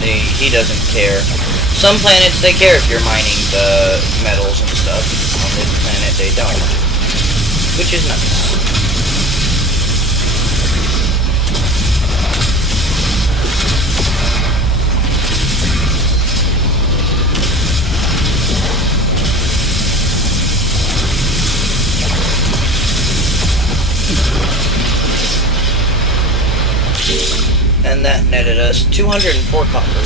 He doesn't care. Some planets, they care if you're mining the metals and stuff. On this planet, they don't. Which is nice. And that netted us 204 copper.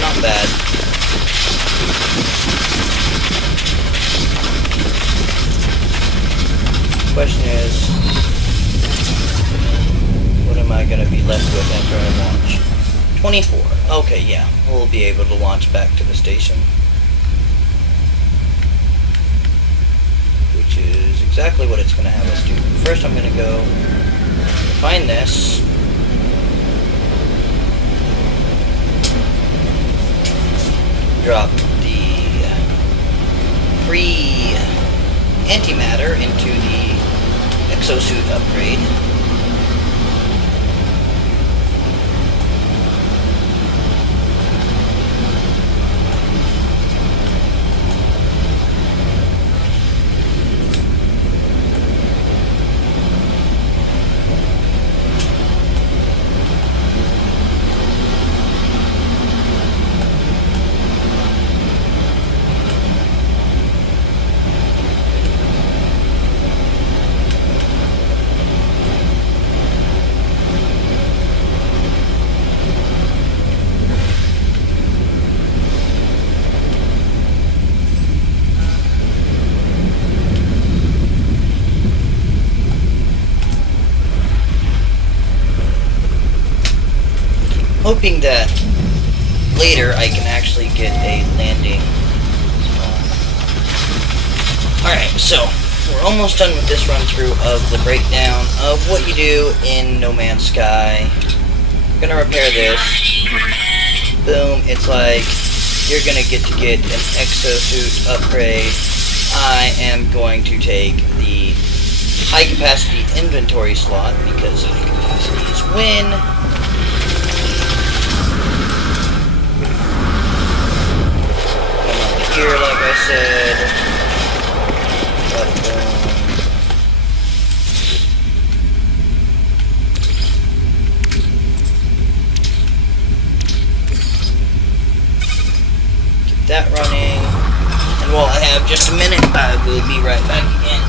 Not bad. Question is, what am I going to be left with after I launch? 24. Okay, yeah. We'll be able to launch back to the station. Which is exactly what it's going to have us do. First I'm going to go find this. Drop the free antimatter into the exosuit upgrade. Hoping that later I can actually get a landing. Alright, so we're almost done with this run through of the breakdown of what you do in No Man's Sky. I'm gonna repair this. Boom, it's like you're gonna get an exosuit upgrade. I am going to take the high capacity inventory slot because high capacity is win. Here, like I said, keep that running, and while I have just a minute, I will be right back again.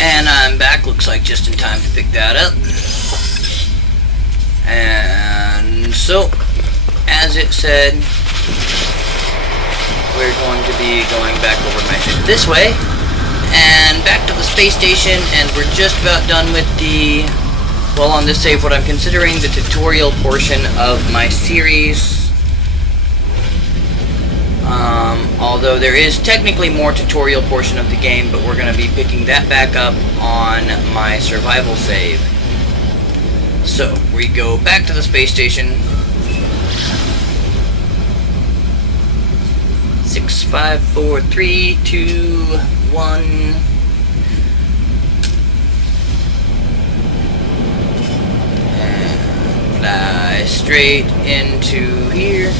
And I'm back, looks like just in time to pick that up. And so, as it said, we're going to be going back over my ship this way, and back to the space station, and we're just about done with the, well, on this save, what I'm considering the tutorial portion of my series. Although there is technically more tutorial portion of the game, but we're going to be picking that back up on my survival save. So, we go back to the space station. 6, 5, 4, 3, 2, 1. And fly straight into here.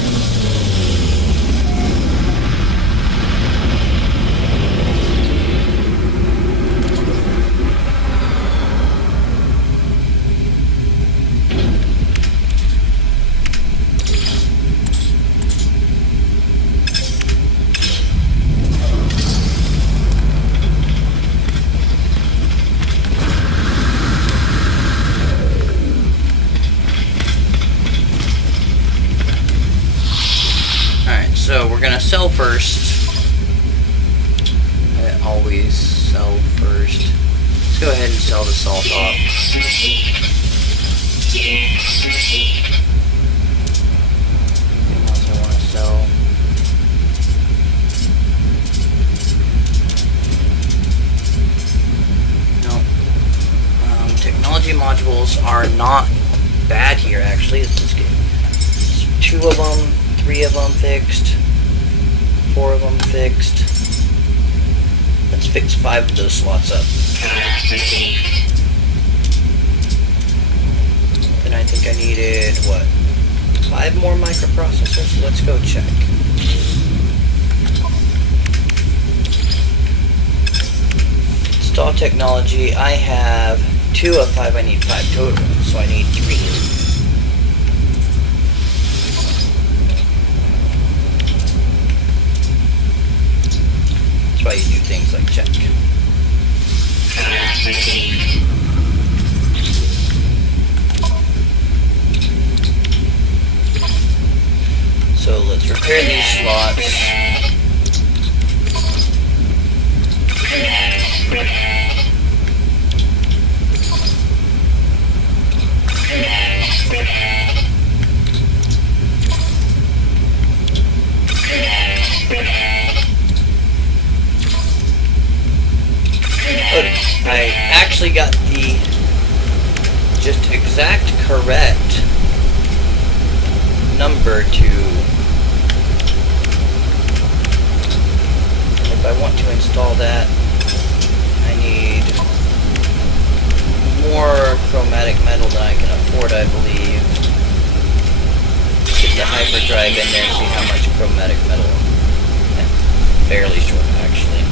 So we're gonna sell first. I always sell first. Let's go ahead and sell the salt off. Anything else I want to sell? No. Technology modules are not bad here, actually. Let's get 2 of them. 3 of them fixed, 4 of them fixed. Let's fix 5 of those slots up. Then I think I needed, what, 5 more microprocessors? Let's go check. Install technology, I have 2 of 5, I need 5 total, so I need 3. That's why you do things like check. So let's repair these slots. I actually got the just exact correct number to, if I want to install that, I need more chromatic metal than I can afford, I believe. Get the hyperdrive in there and see how much chromatic metal. Fairly short, actually.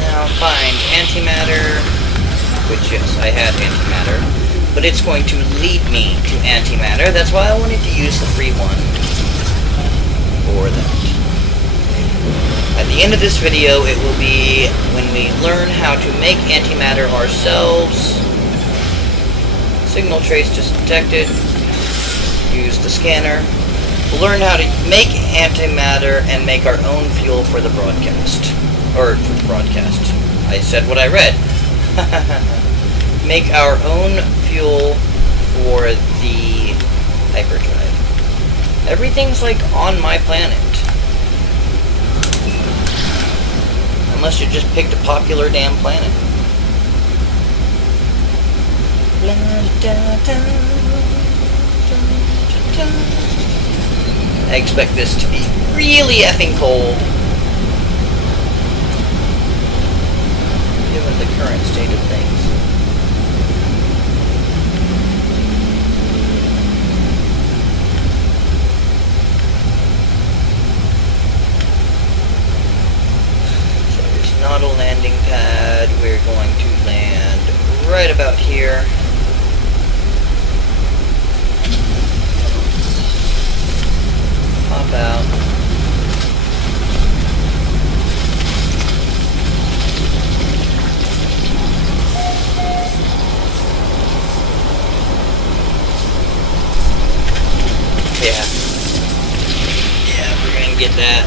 Now find antimatter, which yes, I had antimatter, but it's going to lead me to antimatter. That's why I wanted to use the free one for that. At the end of this video, it will be when we learn how to make antimatter ourselves. Signal trace just detected. Use the scanner. We'll learn how to make antimatter and make our own fuel for the broadcast. Or for the broadcast. I said what I read. Make our own fuel for the hyperdrive. Everything's like on my planet. Unless you just picked a popular damn planet. I expect this to be really effing cold. Given the current state of things. So there's not a landing pad. We're going to land right about here. Pop out. Yeah, we're gonna get that.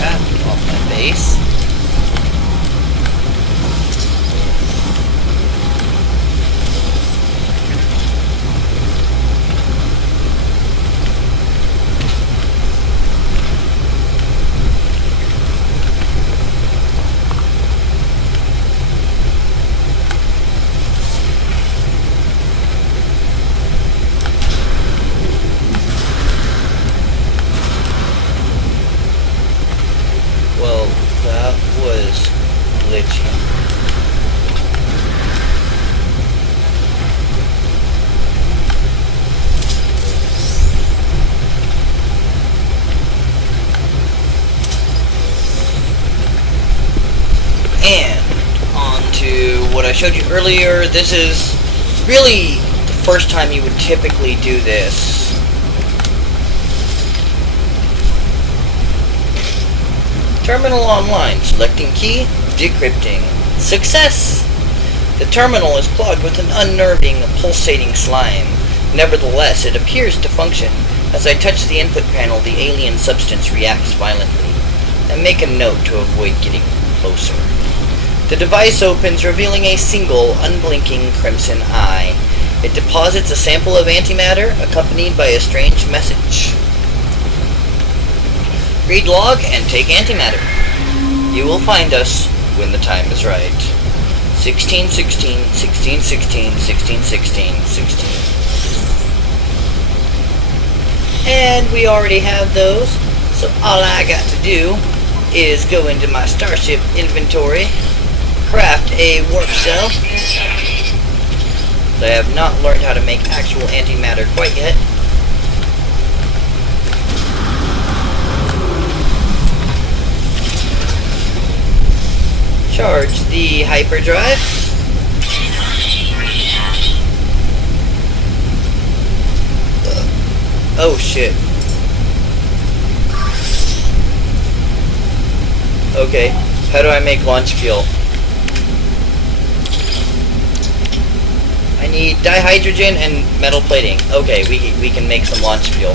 That And on to what I showed you earlier. This is really the first time you would typically do this. Terminal online. Selecting key. Decrypting. Success! The terminal is clogged with an unnerving, pulsating slime. Nevertheless, it appears to function. As I touch the input panel, the alien substance reacts violently. I make a note to avoid getting closer. The device opens, revealing a single, unblinking crimson eye. It deposits a sample of antimatter, accompanied by a strange message. Read log and take antimatter. You will find us when the time is right. 16, 16, 16, 16, 16, 16, 16. And we already have those, so all I got to do is go into my starship inventory, craft a warp cell. I have not learned how to make actual antimatter quite yet. Charge the hyperdrive. Oh shit. Okay, how do I make launch fuel? I need dihydrogen and metal plating. Okay, we can make some launch fuel.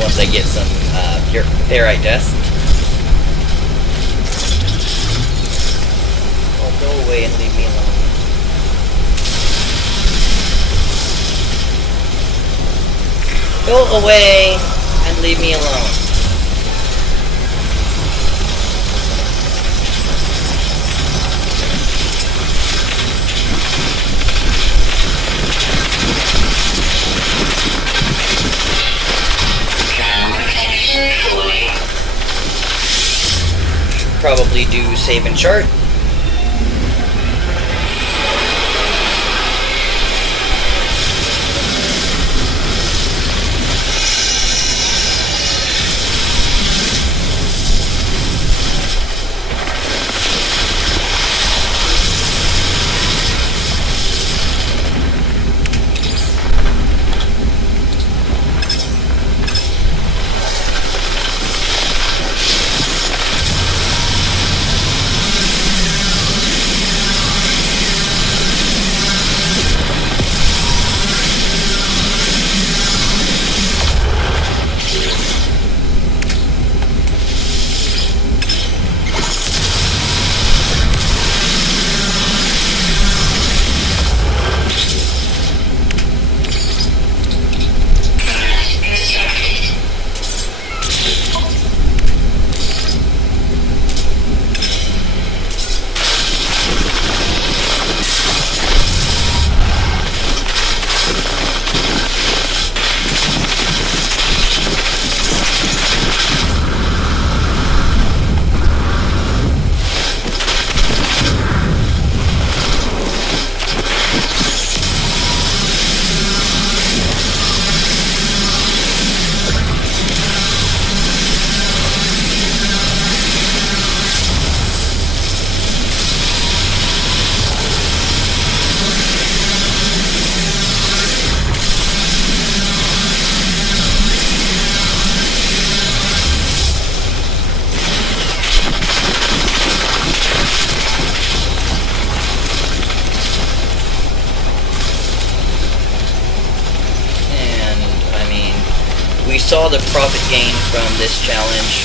Once I get some pure ferrite dust. Oh, go away and leave me alone. Go away and leave me alone. Probably do save and chart. We saw the profit gain from this challenge.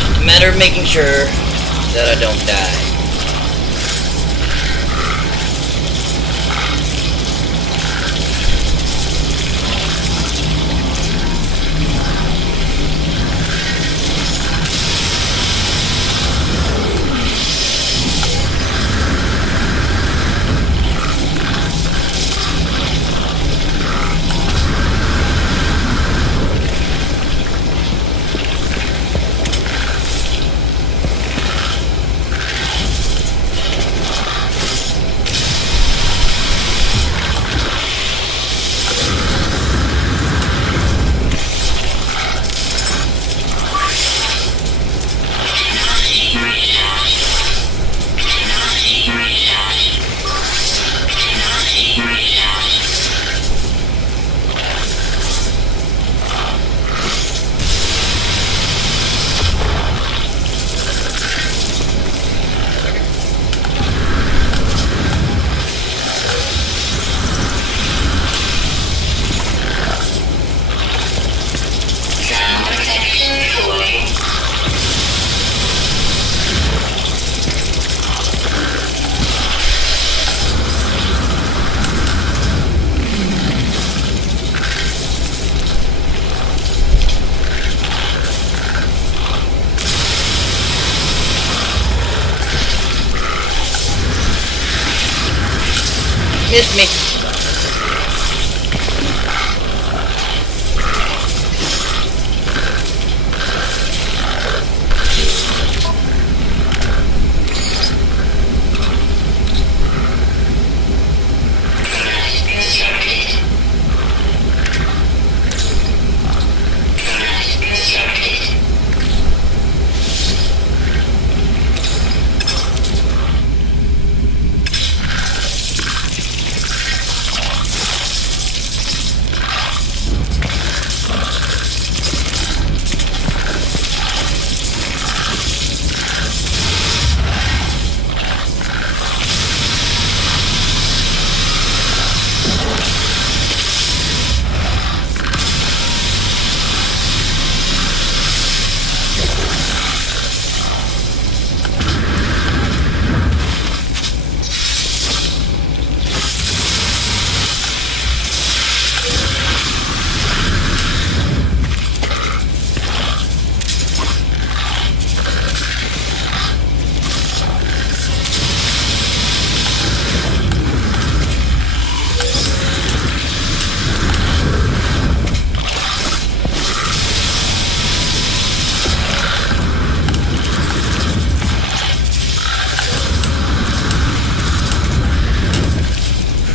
Just a matter of making sure that I don't die. just make...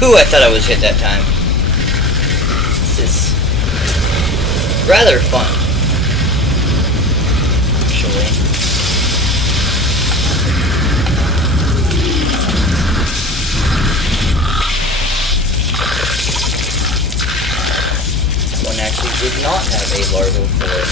Ooh, I thought I was hit that time. This is rather fun, actually. This one actually did not have a larval core.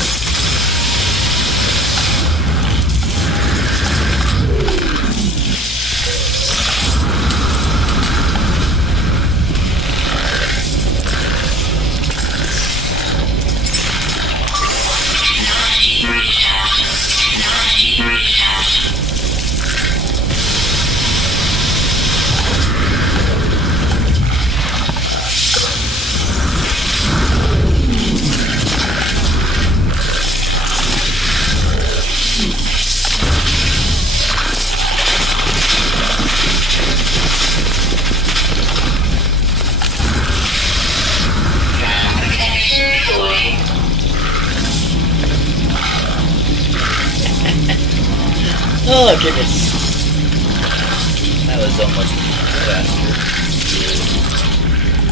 Oh goodness. That was almost a disaster.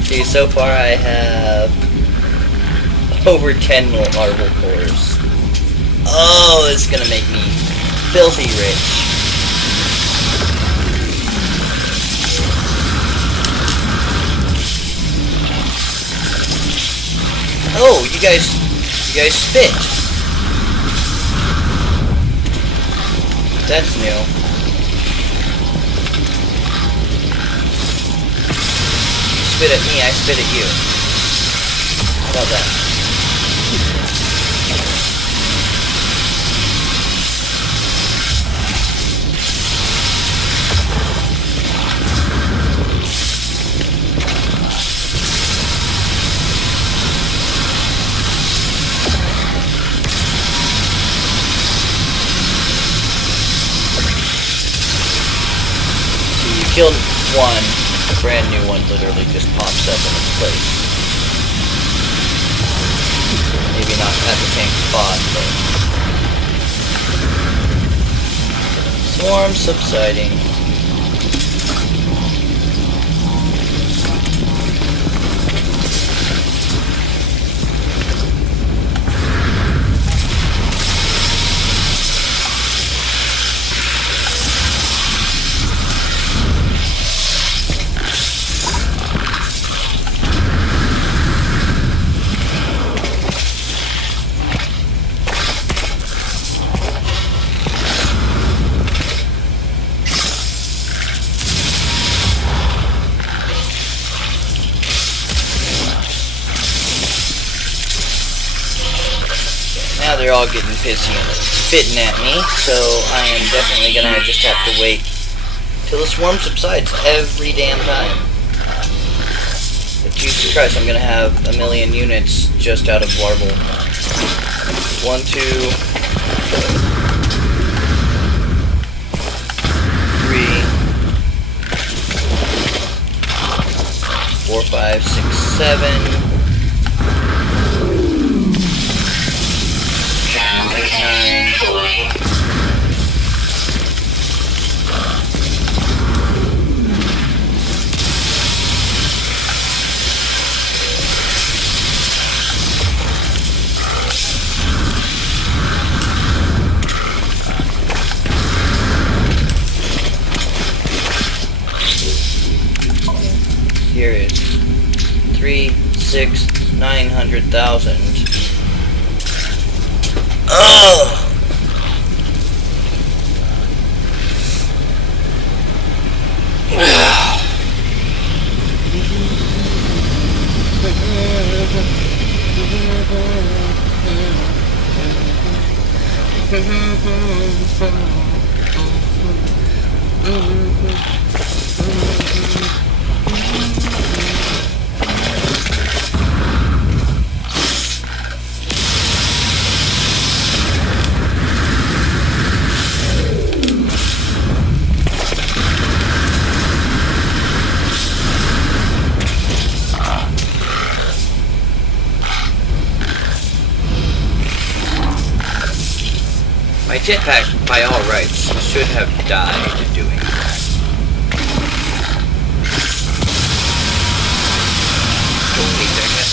See, so far I have over 10 larval cores. Oh, it's gonna make me filthy rich. Oh, you guys spit. That's new. You spit at me, I spit at you. How about that? Killed one, a brand new one literally just pops up in its place. Maybe not at the same spot, but... Swarm subsiding. Now they're all getting pissy and spitting at me, so I am definitely gonna just have to wait till the swarm subsides every damn time. But Jesus Christ, I'm gonna have a million units just out of larval. 1, 2, 3. 5, 6, 7. 9. Here is 3, 6, 900,000. Ugh! My jetpack, by all rights, should have died doing that. Holy dang it.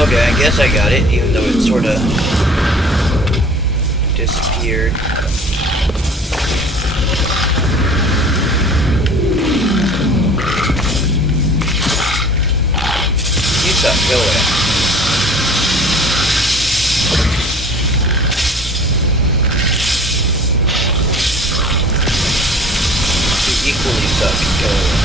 Okay, I guess I got it, even though it sort of disappeared. You suck, go away. You equally suck, go away.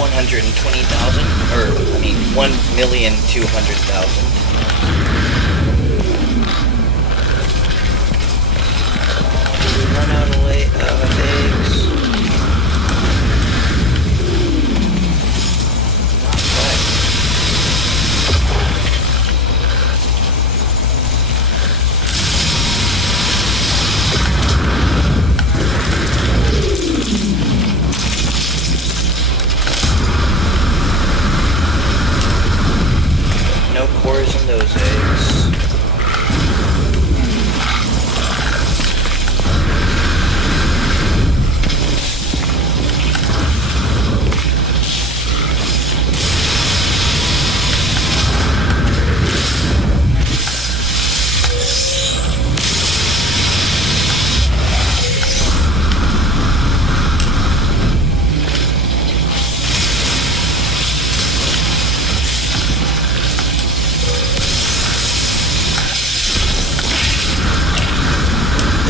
$120,000, or I mean 1,200,000. Run out of eggs. No cores in those eggs.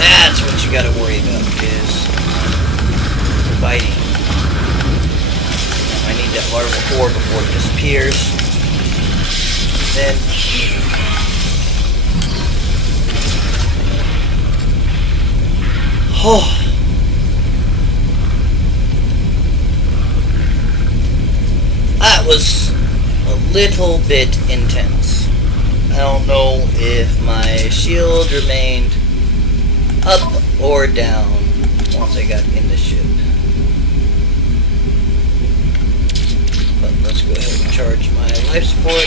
That's what you gotta worry about, is fighting. I need that larval core before it disappears. then. Oh. That was a little bit intense. I don't know if my shield remained up or down once I got in the ship. But let's go ahead and charge my life support.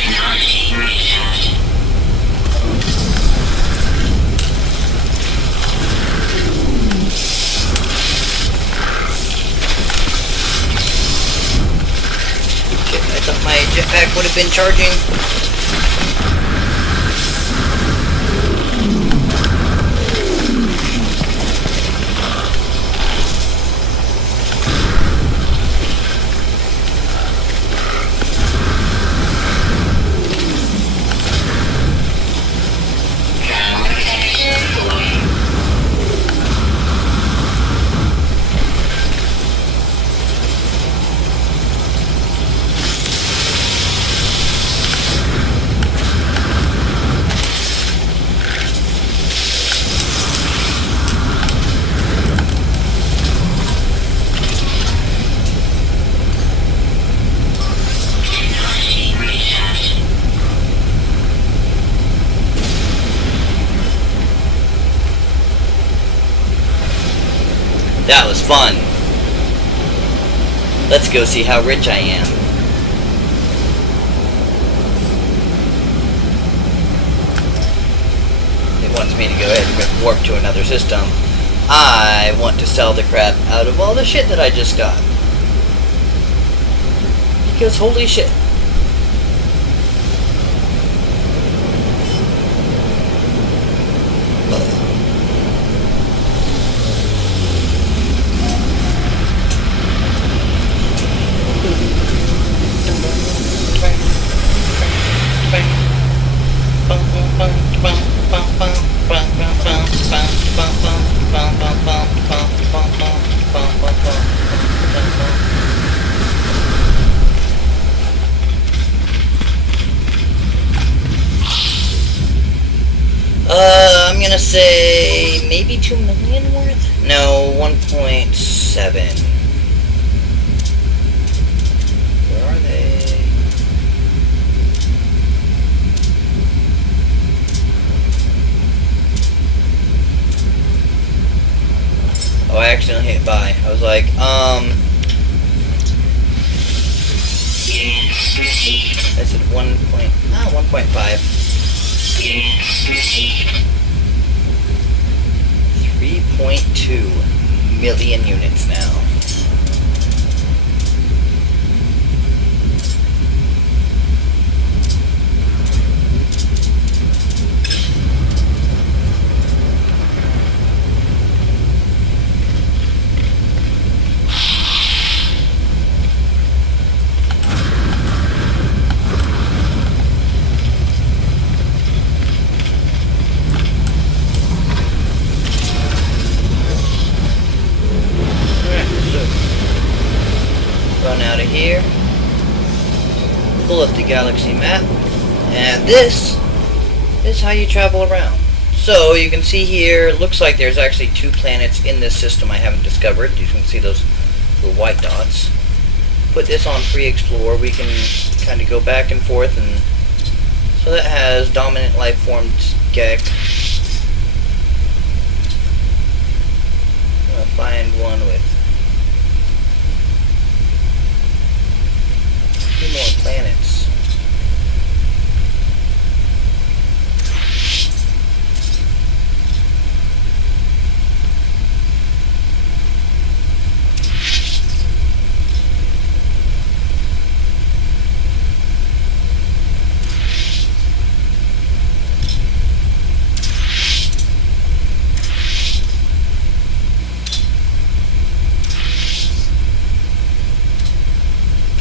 I thought my jetpack would have been charging. That was fun. Let's go see how rich I am. It wants me to go ahead and warp to another system. I want to sell the crap out of all the shit that I just got. Because holy shit. I'm gonna say maybe 2 million worth? No, 1.7. Where are they? Oh, I accidentally hit buy. I was like, I said 1.5. 3.2 million units now. Out of here, pull up the galaxy map, and this is how you travel around. So you can see here, it looks like there's actually 2 planets in this system I haven't discovered. You can see those little white dots. Put this on free explore, we can kind of go back and forth, and so that has dominant life form Gek. I'm gonna find one with 2 more planets.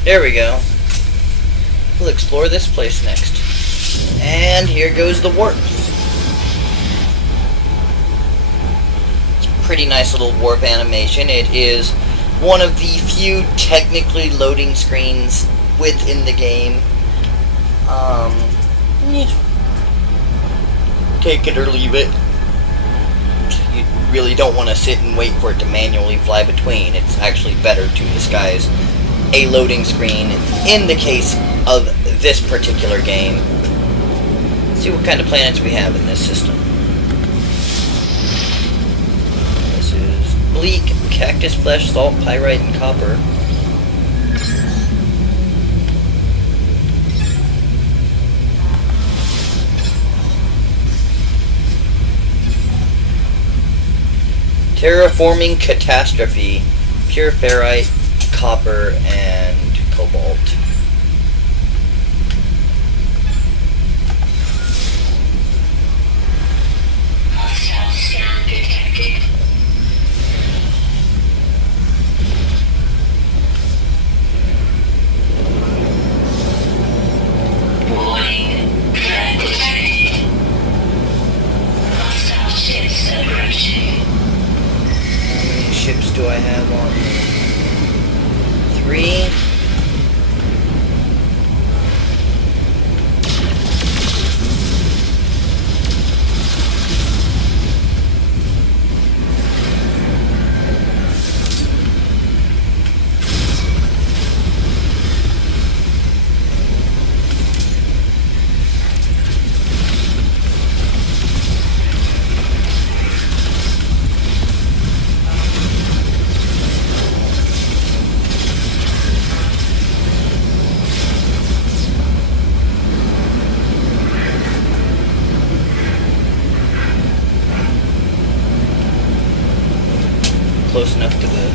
There we go. We'll explore this place next. And here goes the warp. It's a pretty nice little warp animation. It is one of the few technically loading screens within the game. Take it or leave it. You really don't want to sit and wait for it to manually fly between. It's actually better to disguise a loading screen in the case of this particular game. Let's see what kind of planets we have in this system. This is bleak, cactus flesh, salt, pyrite, and copper. Terraforming catastrophe, pure ferrite, copper, and cobalt. Hostile scan detected. Warning, threat detected. Hostile ships approaching. How many ships do I have on here? 3. Close enough to the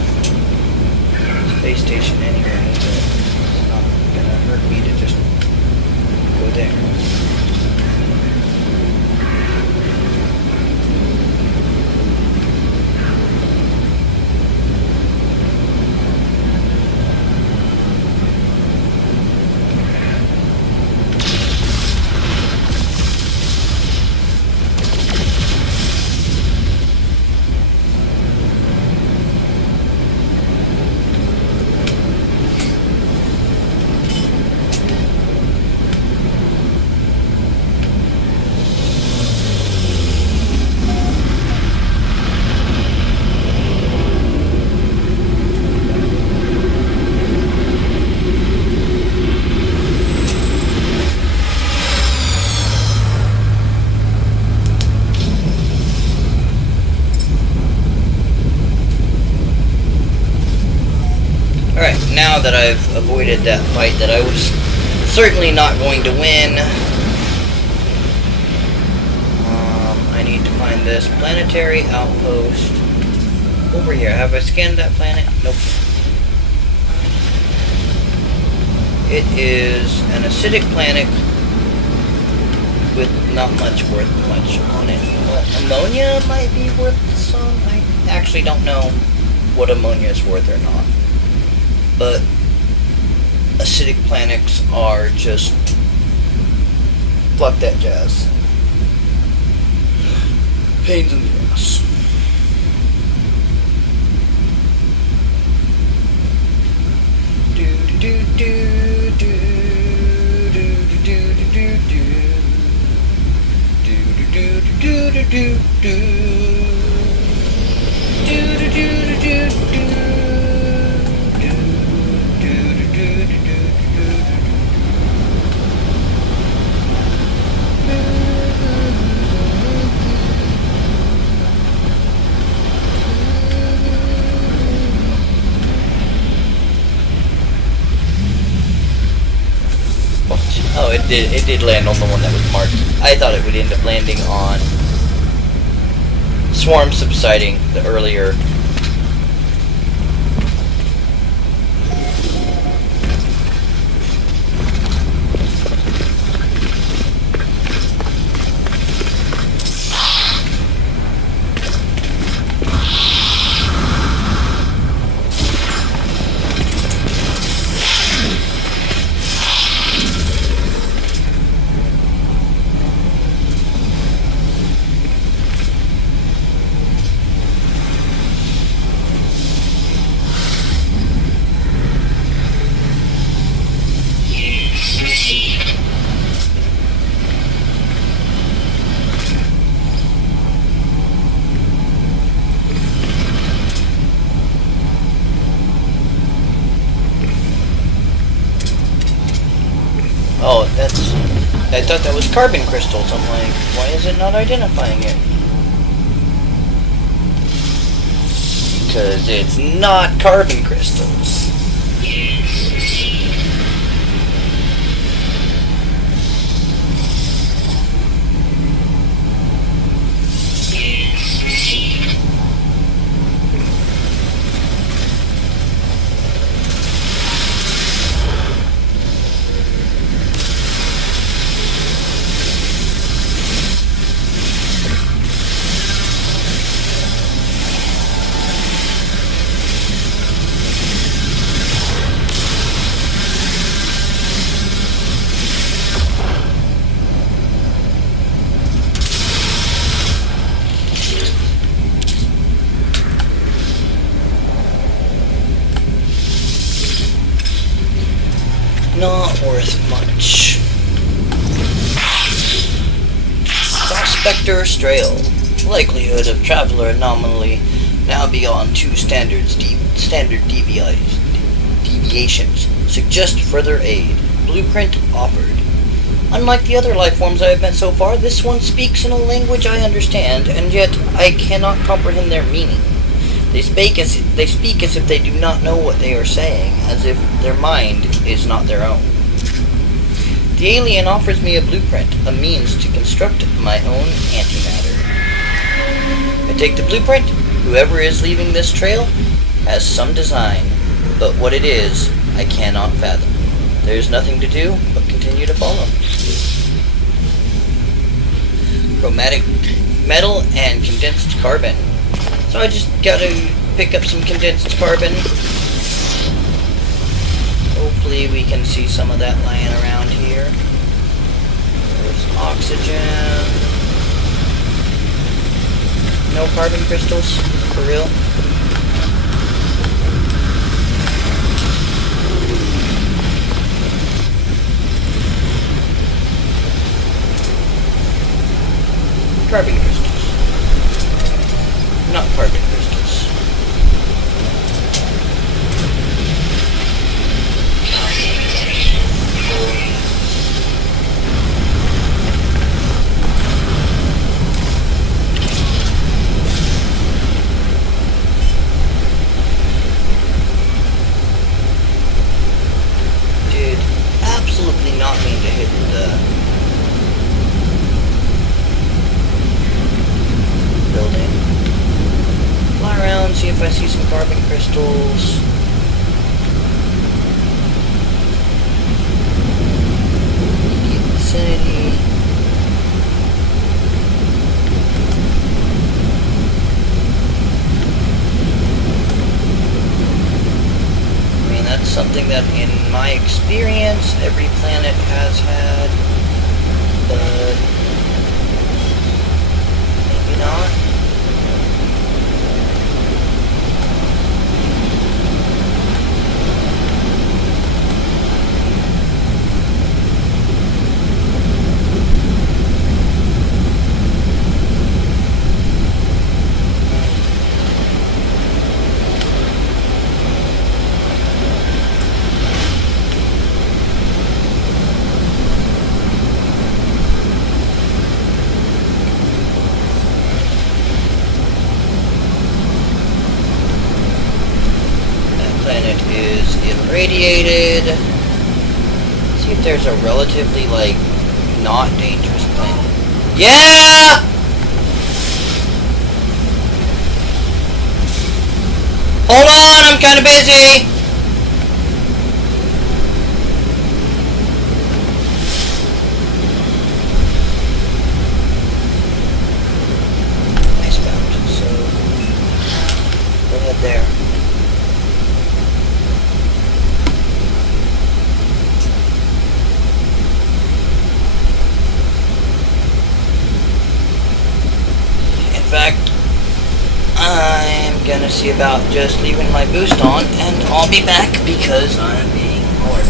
space station anyway, but it's not gonna hurt me to just go there. Alright, now that I've avoided that fight that I was certainly not going to win, I need to find this planetary outpost over here. Have I scanned that planet? Nope. It is an acidic planet with not much worth much on it. But ammonia might be worth some. I actually don't know what ammonia is worth or not. But acidic planets are just fuck that jazz. Pains in the ass. Do do do do do do do do do do do do do do do do do do. Oh, it did land on the one that was marked. I thought it would end up landing on Swarm Subsiding, the earlier. carbon crystals. I'm like, why is it not identifying it? Because it's not carbon crystals. Not worth much. Prospector's Trail. Likelihood of traveler anomaly now beyond 2 standard deviations. Suggest further aid. Blueprint offered. Unlike the other life forms I have met so far, this one speaks in a language I understand, and yet I cannot comprehend their meaning. They speak as if they do not know what they are saying, as if their mind is not their own. The alien offers me a blueprint, a means to construct my own antimatter. I take the blueprint. Whoever is leaving this trail has some design, but what it is, I cannot fathom. There is nothing to do but continue to follow. Chromatic metal and condensed carbon. So I just gotta pick up some condensed carbon. Hopefully we can see some of that lying around here. There's oxygen. No carbon crystals? For real? Carbon crystals. Not carbon crystals. Did absolutely not mean to hit the building. Fly around, see if I see some carbon crystals. Immediate vicinity. I mean, that's something that in my experience every planet has had, but maybe not. Planet is irradiated. See if there's a relatively, like, not dangerous planet. Yeah! Hold on, I'm kind of busy! Icebound, so go ahead there. In fact, I'm gonna see about just leaving my boost on, and I'll be back because I'm being bored.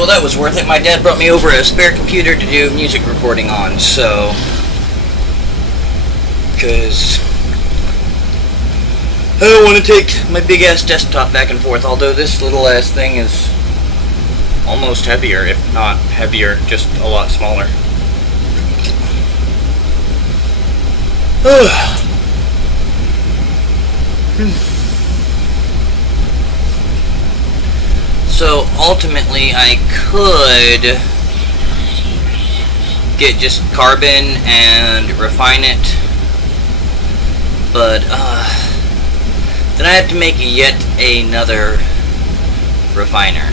well, that was worth it. My dad brought me over a spare computer to do music recording on, so... Because... I don't want to take my big-ass desktop back and forth, although this little-ass thing is almost heavier, if not heavier, just a lot smaller. So ultimately I could get just carbon and refine it, but then I have to make yet another refiner.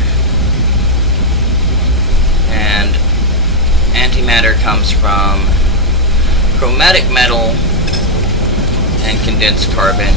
And antimatter comes from chromatic metal and condensed carbon.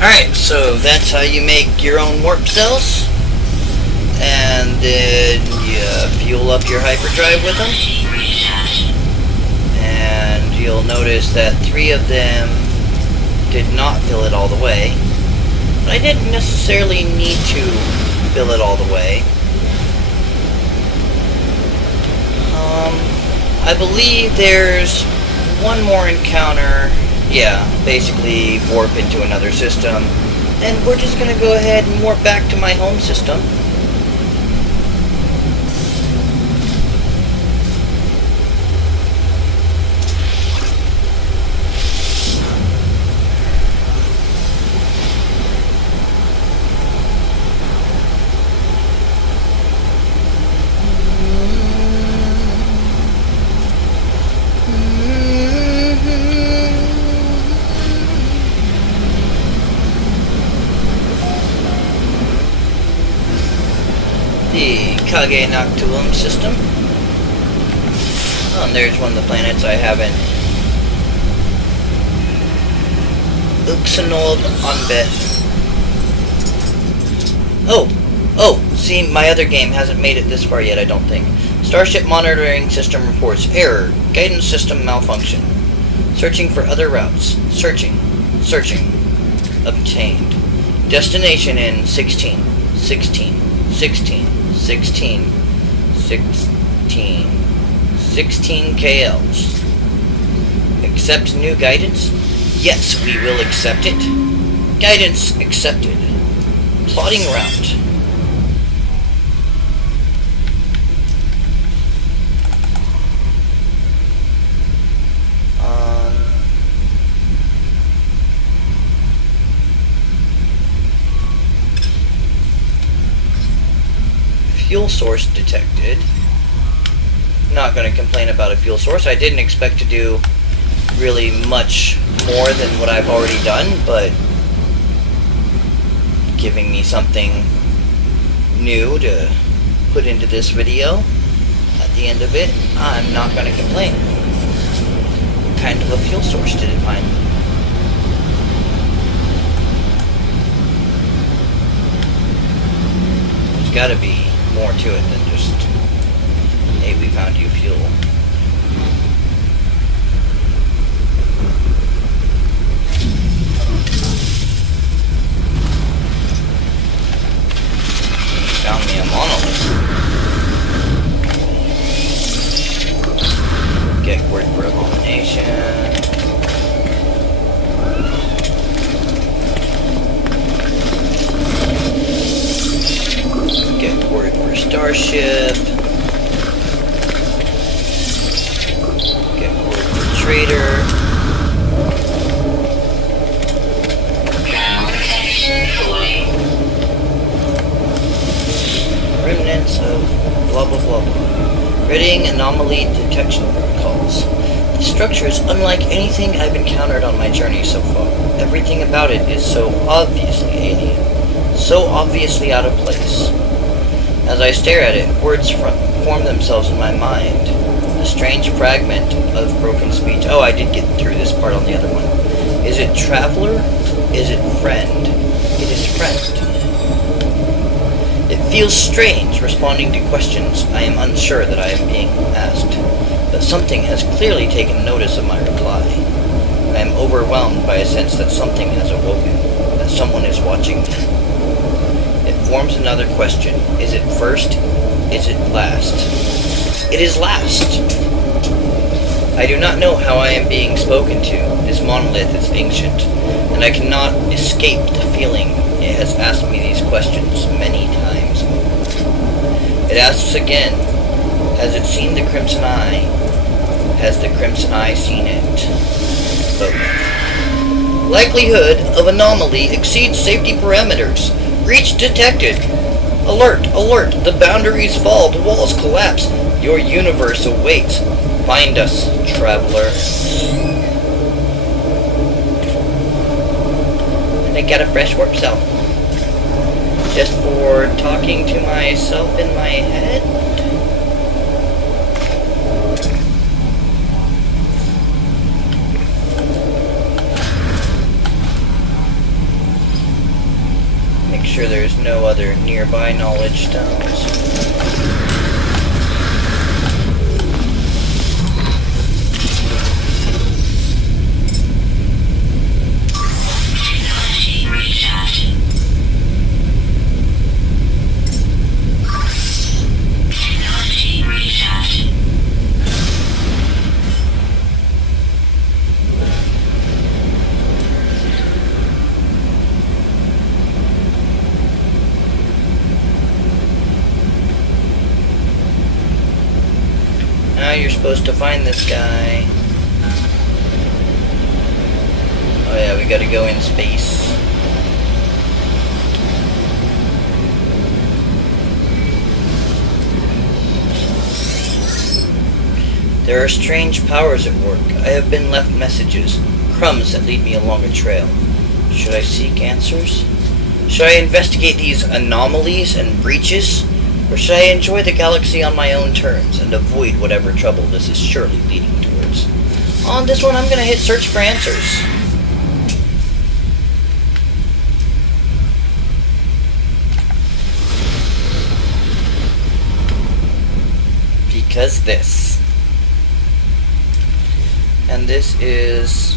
Alright, so that's how you make your own warp cells. And then you fuel up your hyperdrive with them. And you'll notice that 3 of them did not fill it all the way. But I didn't necessarily need to fill it all the way. I believe there's one more encounter. Yeah, basically warp into another system. And we're just going to go ahead and warp back to my home system. KageNotuum system. Oh, and there's one of the planets I haven't. Uxanold Onbet. Oh, see, my other game hasn't made it this far yet, I don't think. Starship monitoring system reports error. Guidance system malfunction. Searching for other routes. Searching. Obtained. Destination in 16 KLs. Accept new guidance? Yes, we will accept it. Guidance accepted. Plotting route. Fuel source detected. Not going to complain about a fuel source. I didn't expect to do really much more than what I've already done, but giving me something new to put into this video at the end of it, I'm not going to complain. What kind of a fuel source did it find? There's got to be more to it than just, hey, we found you fuel. Found me a monolith. Get word for abomination. Get word for starship. Get word for trader. Remnants of blah blah blah blah. Readying anomaly detection protocols. The structure is unlike anything I've encountered on my journey so far. Everything about it is so obviously alien, so obviously out of place. As I stare at it, words form themselves in my mind. A strange fragment of broken speech. Oh, I did get through this part on the other one. Is it traveler? Is it friend? It is friend. It feels strange responding to questions I am unsure that I am being asked, but something has clearly taken notice of my reply. I am overwhelmed by a sense that something has awoken, that someone is watching me. It forms another question. Is it first? Is it last? It is last! I do not know how I am being spoken to. This monolith is ancient, and I cannot escape the feeling it has asked me these questions many times over. It asks again, has it seen the Crimson Eye? Has the Crimson Eye seen it? Both. Likelihood of anomaly exceeds safety parameters. Breach detected. Alert, alert, the boundaries fall, the walls collapse. Your universe awaits. Find us, traveler. And I got a fresh warp cell. Just for talking to myself in my head. Make sure there's no other nearby knowledge stones. Now you're supposed to find this guy. Oh yeah, we gotta go in space. There are strange powers at work. I have been left messages, crumbs that lead me along a trail. Should I seek answers? Should I investigate these anomalies and breaches? Or should I enjoy the galaxy on my own terms and avoid whatever trouble this is surely leading towards? On this one, I'm going to hit search for answers. Because this. And this is...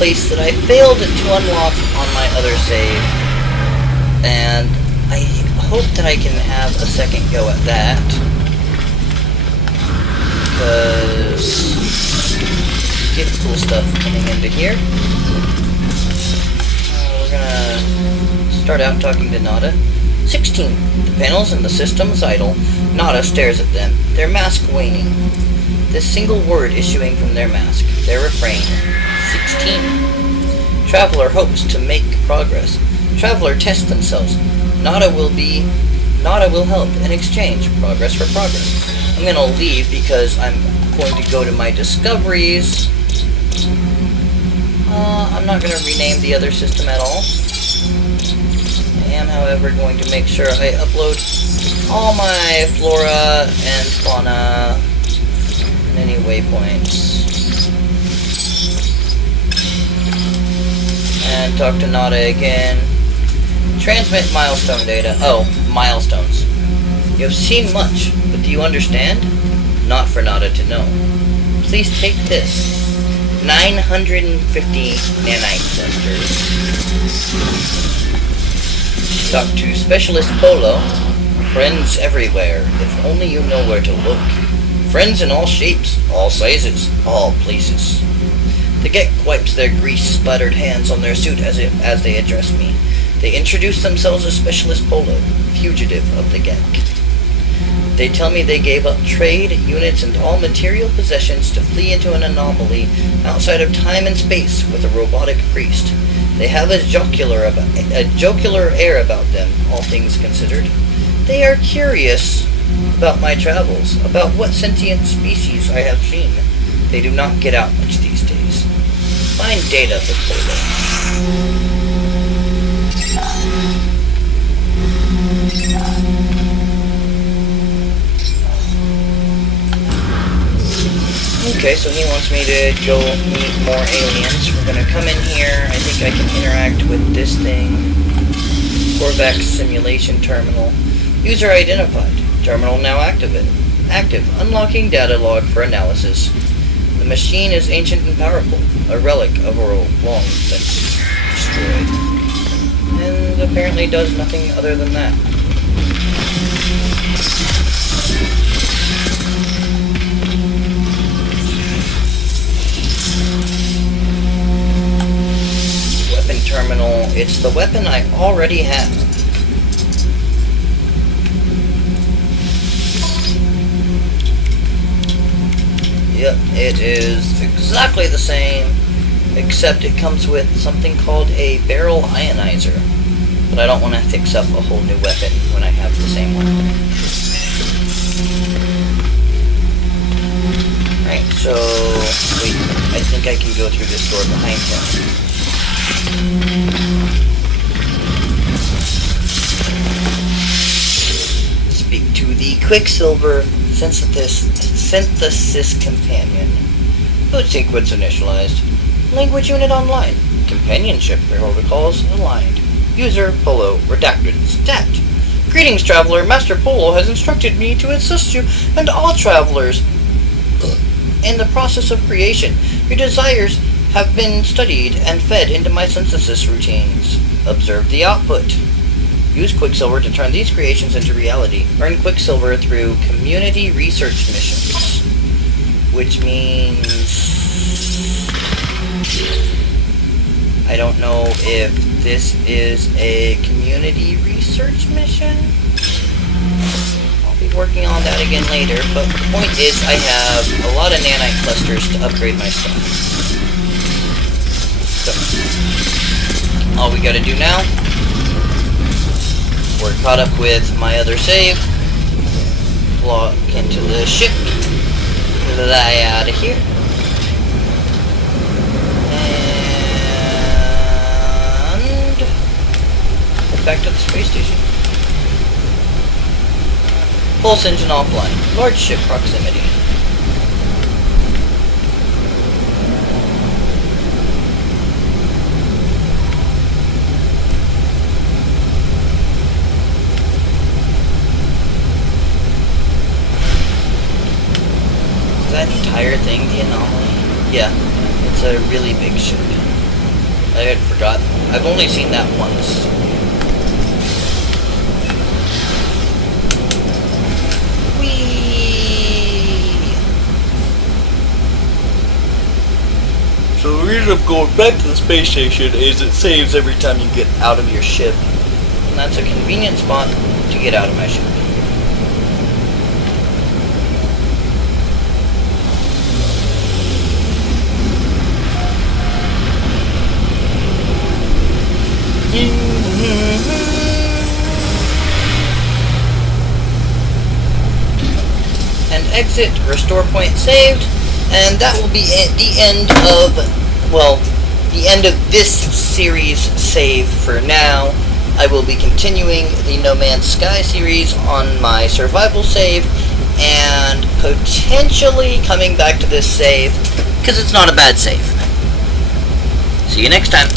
place that I failed to unlock on my other save, and I hope that I can have a second go at that, because get cool stuff coming into here. We're gonna start out talking to Nada. 16. The panels in the system is idle. Nada stares at them, their mask waning. This single word issuing from their mask, their refrain. 16. Traveler hopes to make progress. Traveler tests themselves. Nada will help in exchange. Progress for progress. I'm gonna leave because I'm going to go to my discoveries. I'm not gonna rename the other system at all. I am, however, going to make sure I upload all my flora and fauna and any waypoints. And talk to Nada again. Transmit milestone data. Oh, milestones. You have seen much, but do you understand? Not for Nada to know. Please take this. 950 nanite centers. Talk to Specialist Polo. Friends everywhere, if only you know where to look. Friends in all shapes, all sizes, all places. The Gek wipes their grease-splattered hands on their suit as they address me. They introduce themselves as Specialist Polo, fugitive of the Gek. They tell me they gave up trade, units, and all material possessions to flee into an anomaly outside of time and space with a robotic priest. They have a jocular air about them, all things considered. They are curious about my travels, about what sentient species I have seen. They do not get out much these days. Find data for Polo. Okay, so he wants me to go meet more aliens. We're gonna come in here. I think I can interact with this thing. Korvax simulation terminal. User identified. Terminal now active. Unlocking data log for analysis. The machine is ancient and powerful, a relic of a world long since destroyed. And apparently does nothing other than that. Weapon terminal. It's the weapon I already have. Yep, it is exactly the same, except it comes with something called a barrel ionizer. But I don't want to fix up a whole new weapon when I have the same one. Right, so wait, I think I can go through this door behind him. Speak to the Quicksilver Synthesis Companion. Boot sequence initialized. Language unit online. Companionship protocols aligned. User Polo redacted. Stat. Greetings, traveler. Master Polo has instructed me to assist you and all travelers in the process of creation. Your desires have been studied and fed into my synthesis routines. Observe the output. Use Quicksilver to turn these creations into reality. Earn Quicksilver through community research missions. Which means... I don't know if this is a community research mission. I'll be working on that again later, but the point is I have a lot of nanite clusters to upgrade my stuff. So, all we gotta do now, we're caught up with my other save, log into the ship, fly out of here, and head back to the space station. Pulse engine offline. Large ship proximity. Is that entire thing the anomaly? Yeah, it's a really big ship. I had forgotten. I've only seen that once. So the reason I'm going back to the space station is it saves every time you get out of your ship. And that's a convenient spot to get out of my ship. And exit, restore point saved. And that will be at the end of, well, the end of this series save for now. I will be continuing the No Man's Sky series on my survival save, and potentially coming back to this save, because it's not a bad save. See you next time.